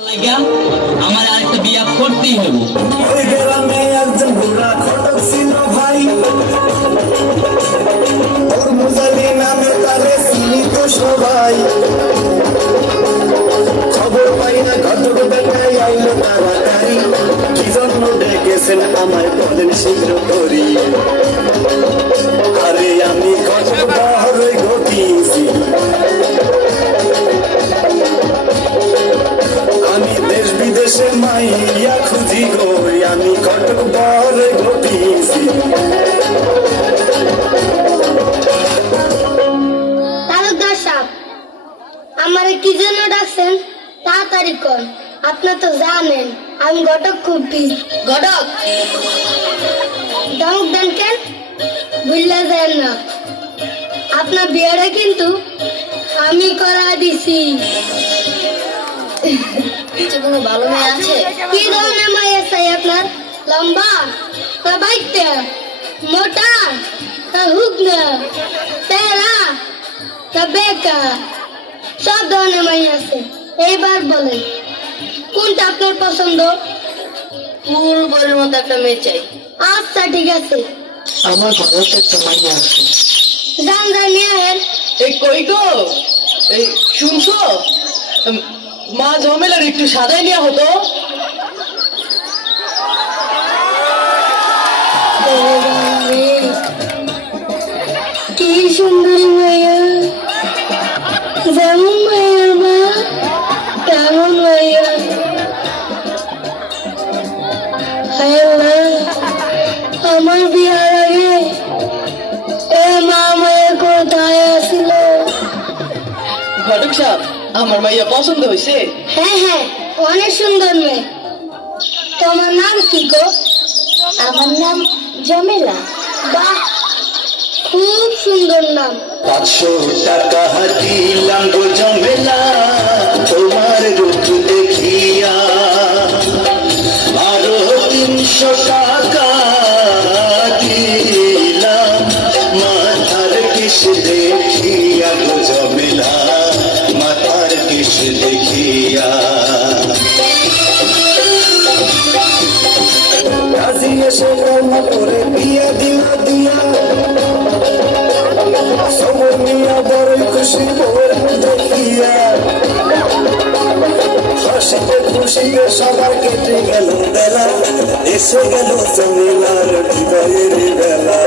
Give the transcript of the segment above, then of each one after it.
আমার আরেকটা বিয়া করতেই হবো। ওই গ্রামে একজন বুড়া ঘটক ছিল ভাই, ওর মুজালি নামে তারে চিনিত সবাই। খবর পাই না ঘটক বেটাই আইলো তাড়াতাড়ি, কি জন্য ডেকেছেন আমায় বলেন শীঘ্র করি। আরে আমি ঘটক বহরে ঘটিয়েছি, আমি দেশ বিদেশে মাইয়া খুঁজি গো, আমি ঘটক বহরে ঘটিয়েছি। তালুকদার সাহেব, আমারে কি জন্য ডাকছেন তাড়াতাড়ি কর। আপনি তো জানেন আমি ঘটক খুব পিস। ঘটক ধমক দেন কেন? ভুললে যান না, আপনার বিয়েটা কিন্তু আমি করা দিছি। কোনো ভালো মেয়ে আছে? কি ধরনের মাইয়া চাই আপনার? লম্বা না বাইতে, মোটা না হুকনা, তেরা না বেকা, সব ধরনের মাইয়া আছে। এইবার বলেন কোনটা আপনার পছন্দ? ফুলবরের মতো একটা মেয়ে চাই। আচ্ছা ঠিক আছে, আমার ঘরে একটা মাইয়া আছে। যান যান নিয়ে আহেন। এই কই গো, এই শুনছো? মা ঝমেলার একটু সাদাই নেওয়া হতো। কি সুন্দরী মাইয়া, যেমন মাইয়ার মা তেমন মাইয়া। হায় আল্লাহ, আমার বিয়ার আগে এ মা মায়ের কোথায় আসিল? ঘটক সাহেব, আমার মাইয়া পছন্দ হয়েছে। হ্যাঁ হ্যাঁ, অনেক সুন্দর মেয়ে। তোমার নাম কি গো? আমার নাম জমেলা। বাহ, খুব সুন্দর নাম। 500 টাকা দিলাম গো জমেলা তোমার রূপ দেখিয়া, আরো 300 টাকা দিলাম মাথার কিস দেখিয়া গো জমেলা, মাথার কিস দেখিয়া। কাজী এসে রওনা করে বিয়া দিলা দিয়া, সবর মিয়া বড়ই খুশি বউয়ের দেখিয়া, হাসিতে খুশিতে সবার কেটে গেল বেলা, এসে গেল জমিলার বিদায়ের বেলা।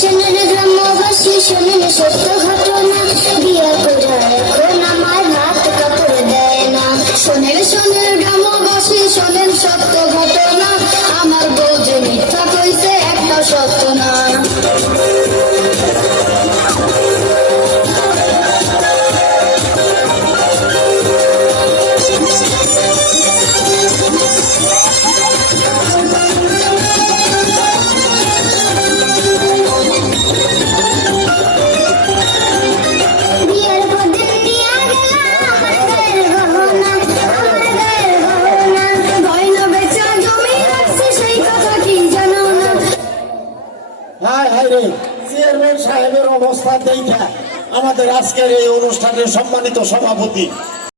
শোনেন গ্রামবাসী, শোনেন সত্য ঘটনা, বিয়া করে এখন আমার ভাত কাপড় দেয় না। শোনেন গ্রামবাসী, শোনেন সত্য ঘটনা, আমার বউ যে মিথ্যা কইছে একটা সত্য না। হায় হায় রে, চেয়ারম্যান সাহেবের অবস্থা দেখা আমাদের আজকের এই অনুষ্ঠানের সম্মানিত সভাপতি